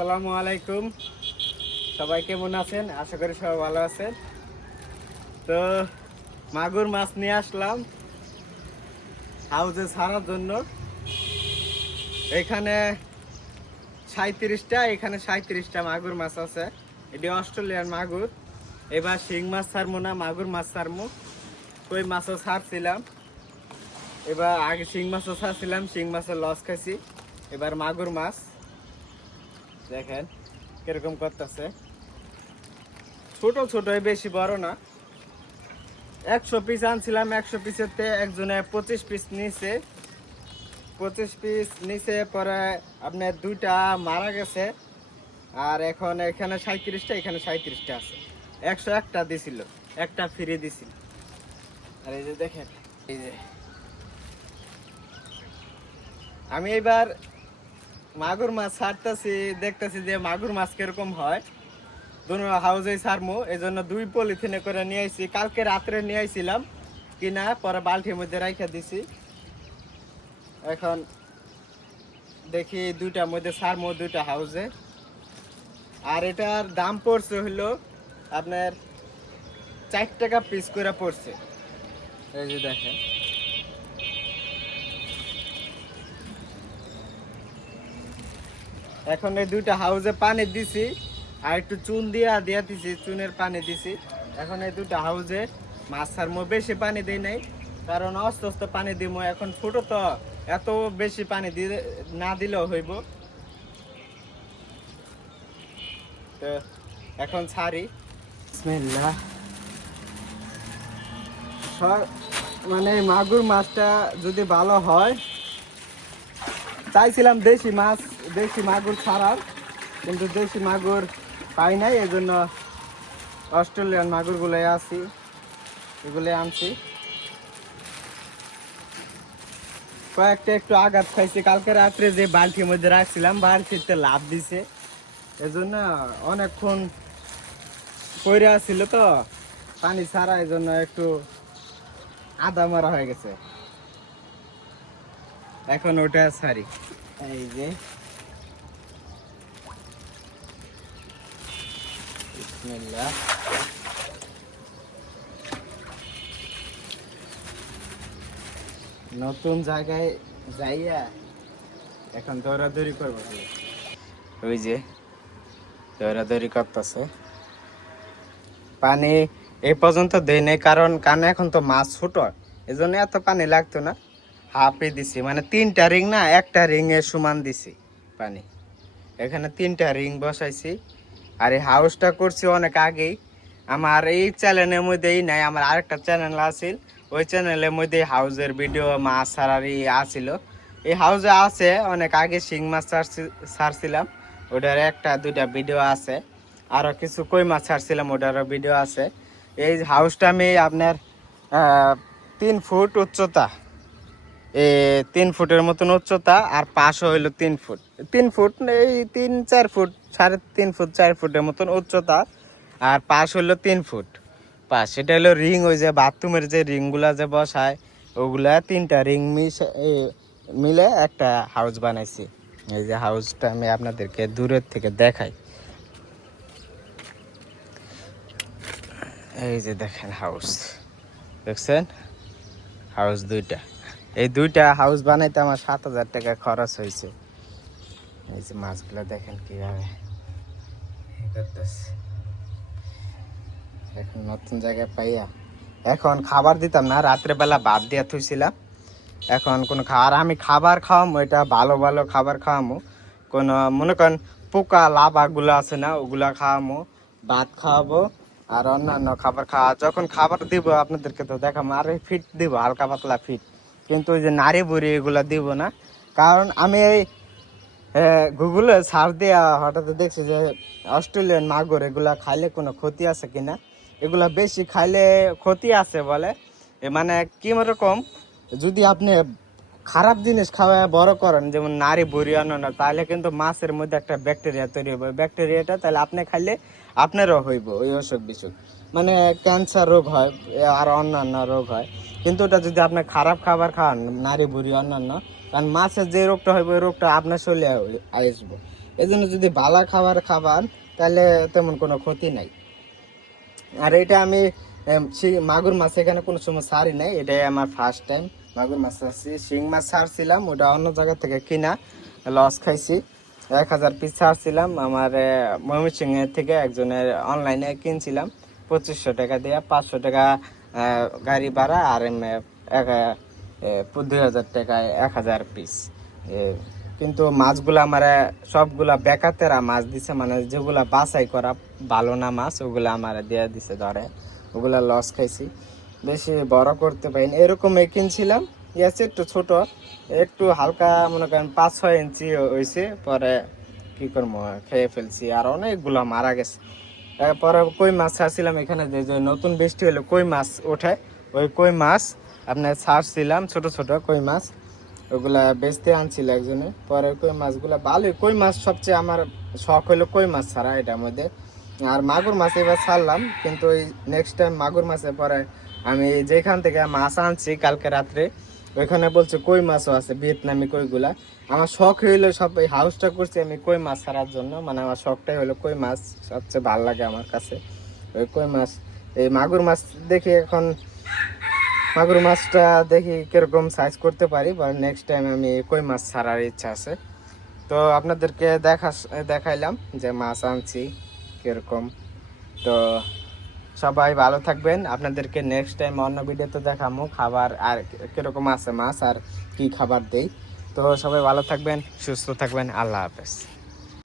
আসসালামু আলাইকুম। সবাই কেমন আছেন? আশা করি সবাই ভালো আছেন। তো মাগুর মাছ নিয়ে আসলাম হাউজে ছাড়ার জন্য। এখানে 37টা মাগুর মাছ আছে। এটি অস্ট্রেলিয়ান মাগুর। এবার শিং মাছ ছাড়বো না, মাগুর মাছ ছাড়বো। কই মাছও ছাড়ছিলাম, এবার আগে শিং মাছও ছাড়ছিলাম, শিং মাছের লস খাইছি। এবার মাগুর মাছ দেখেন কিরকম করতেছে। ছোট ছোট, বেশি বড় না। 100 পিস আনছিলাম, 100 পিসেতে একজনে 25 পিস নিছে। 25 পিস নিচে পরে আপনার 2টা মারা গেছে। আর এখন এখানে 37টা, এখানে 37টা আছে। 101টা দিছিল, একটা ফ্রি দিছিল। আর এই যে দেখেন, এই যে আমি এবার মাগুর মাছ ছাড়তেছি, দেখতেছি যে মাগুর মাছ কিরকম হয়। দুনো হাউজে ছাড়মু, এই জন্য 2 পলিথিনে করে নিয়ে আইছি। কালকে রাত্রে নিয়ে আইছিলাম কিনা, পরে বালতির মধ্যে রাইখা দিছি। এখন দেখি 2টার মধ্যে ছাড়মু, 2টা হাউজে। আর এটার দাম পড়ছে হলো আপনার 4 টাকা পিস করে পড়ছে। এই যে দেখেন, এখন এই 2টা হাউজে পানি দিছি, আর একটু চুন দিয়া দিছি, চুনের পানি দিছি। এখন এই 2টা হাউজে মাছ ছাড়মু। বেশি পানি দেই নাই, কারণ আস্তে আস্তে পানি দিব। এখন ছোট তো, এত বেশি পানি দিয়ে না দিলেও হইব। তো এখন ছাড়ি। বিসমিল্লাহ। মানে মাগুর মাছটা যদি ভালো হয়, চাইছিলাম দেশি মাগুর ছাড়ার, কিন্তু দেশি মাগুর পাই নাই। এই জন্য অস্ট্রেলিয়ান মাগুরগুলো এগুলো আনছি। কয়েকটা একটু আঘাত খাইছি। কালকে রাত্রে যে বালতির মধ্যে রাখছিলাম, বালতিতে লাভ দিছে, এজন্য অনেকক্ষণ পইরে আসছিল তো পানি ছাড়া, এই জন্য একটু আদা মারা হয়ে গেছে। এখন ওটা ছাড়ি। এই যে বিসমিল্লাহ। নতুন জায়গায় যাইয়া এখন দৌড়াদৌড়ি করবো। ওই যে দৌড়াদৌড়ি করতেছে। পানি এই পর্যন্ত দেই নাই, কারণ কানে এখন তো মাছ ছোট, এই জন্য এত পানি লাগতো না। হাফে দিছি, মানে 3টা রিং না, একটা রিং এর সমান দিছি পানি। এখানে 3টা রিং বসাইছি। আর এই হাউসটা করছি অনেক আগেই। আমার এই চ্যানেলের মধ্যেই নাই, আমার আরেকটা চ্যানেল আছিল, ওই চ্যানেলের মধ্যে হাউসের ভিডিও, মাছ ছাড়ারই আছিল। এই হাউসে আছে অনেক আগে শিং মাছ ছাড়ছিলাম, ওটার 1-2টা ভিডিও আছে। আরও কিছু কই মাছ ছাড়ছিলাম, ওটারও ভিডিও আছে। এই হাউসটা আমি আপনার 3 ফুট উচ্চতা, 3 ফুটের মতন উচ্চতা, আর পাশও হইলো 3 ফুট। 3 ফুট এই 3-4 ফুট, 3.5 ফুট 4 ফুটের মতন উচ্চতা, আর পাশ হইলো 3 ফুট পাশ। এটা হলো রিং, ওই যে বাথরুমের যে রিংগুলা যে বসায়, ওগুলা 3টা রিং মিলে একটা হাউস বানাইছি। এই যে হাউসটা আমি আপনাদেরকে দূরের থেকে দেখাই। এই যে দেখেন হাউস, দেখছেন? হাউস 2টা। এই 2টা হাউস বানাইতে আমার 7,000 টাকা খরচ হয়েছে। এই যে মাছগুলো দেখেন কিভাবে করতেছে। এখন নতুন জায়গায় পাইয়া এখন খাবার দিতাম না, রাত্রেবেলা ভাত দিয়া থুইছিলাম। এখন কোনো খাবার, আমি খাবার খাওয়ামো, এটা ভালো ভালো খাবার খাওয়ামো। কোনো মনে করেন পোকা লাভাগুলো আছে না, ওগুলা খাওয়ামো, ভাত খাওয়াবো। আর অন্যান্য খাবার যখন খাবার দিব আপনাদেরকে তো দেখাবো। আর ফিট দিব, হালকা পাতলা ফিট, কিন্তু ওই যে নাড়ি বুড়ি এগুলা দিব না। কারণ আমি এই গুগলে সার্চ দিয়া হঠাৎ দেখছি যে অস্ট্রেলিয়ান মাগুর এগুলা খাইলে কোনো ক্ষতি আছে কিনা। এগুলা বেশি খাইলে ক্ষতি আছে বলে। মানে কি রকম, যদি আপনি খারাপ জিনিস খাওয়া বড় করেন, যেমন নারী বুড়ি অন্যান্য, তাহলে কিন্তু মাছের মধ্যে একটা ব্যাকটেরিয়া তৈরি হবে। ব্যাকটেরিয়াটা তাহলে আপনি খাইলে আপনারও হইব ওই অসুখ বিসুখ, মানে ক্যান্সার রোগ হয় আর অন্যান্য রোগ হয়। কিন্তু ওটা যদি আপনি খারাপ খাবার খান, নারী বুড়ি অন্যান্য, কারণ মাছের যে রোগটা হইব ওই রোগটা আপনার শরীরে আসবো। এই জন্য যদি ভালো খাবার খাবার তাহলে তেমন কোনো ক্ষতি নাই। আর এটা আমি মাগুর মাছ এখানে কোনো সময় ছাড়ি নাই, এটাই আমার ফার্স্ট টাইম মাগুর মাছ ছাড়ছি। শিং মাছ ছাড়ছিলাম, ওটা অন্য জায়গা থেকে কিনা, লস খাইছি। 1000 পিস ছাড়ছিলাম আমার ময়মনসিংহের থেকে একজনের অনলাইনে কিনছিলাম 2500 টাকা দিয়ে, 500 টাকা গাড়ি ভাড়া আর 2000 টাকায় 1000 পিস। কিন্তু মাছগুলা আমার সবগুলা বেকাতেরা মাছ দিছে, মানে যেগুলা বাছাই করা ভালো না মাছ ওগুলা আমার দিয়ে দিছে ধরে, ওগুলা লস খাইছি, বেশি বড় করতে পারিনি। এরকমই কিনছিলাম, ইয়াছে একটু ছোট, একটু হালকা মনে করেন 5-6 ইঞ্চি হয়েছে, পরে কি করবো খেয়ে ফেলছি, আর অনেকগুলা মারা গেছে। তারপরে কই মাছ ছাড়ছিলাম এখানে, যে নতুন বৃষ্টি হলো কই মাছ ওঠে, ওই কই মাছ আপনার ছাড়ছিলাম ছোট ছোট কই মাছ, ওগুলা বেচতে আনছিল একজনে। পরে কই মাছগুলা ভালোই, কই মাছ সবচেয়ে আমার শখ হলো কই মাছ ছাড়া এটার মধ্যে। আর মাগুর মাছ এবার ছাড়লাম, কিন্তু ওই নেক্সট টাইম মাগুর মাছের পরে আমি যেখান থেকে মাছ আনছি কালকে রাত্রে, ওইখানে বলছে কই মাছও আছে, ভিয়েতনামি কইগুলা। আমার শখ হইলো, সব এই হাউসটা করছি আমি কই মাছ ছাড়ার জন্য, মানে আমার শখটাই হলো কই মাছ, সবচেয়ে ভালো লাগে আমার কাছে ওই কই মাছ। এই মাগুর মাছ দেখি এখন, মাগুর মাছটা দেখি কিরকম সাইজ করতে পারি, বা নেক্সট টাইম আমি কই মাছ ছাড়ার ইচ্ছা আছে। তো আপনাদেরকে দেখাইলাম যে মাছ আনছি কিরকম। তো সবাই ভালো থাকবেন, আপনাদেরকে নেক্সট টাইম অন্য ভিডিওতে দেখাবো খাবার আর কিরকম আছে মাছ আর কি খাবার দেই। তো সবাই ভালো থাকবেন, সুস্থ থাকবেন, আল্লাহ হাফেজ।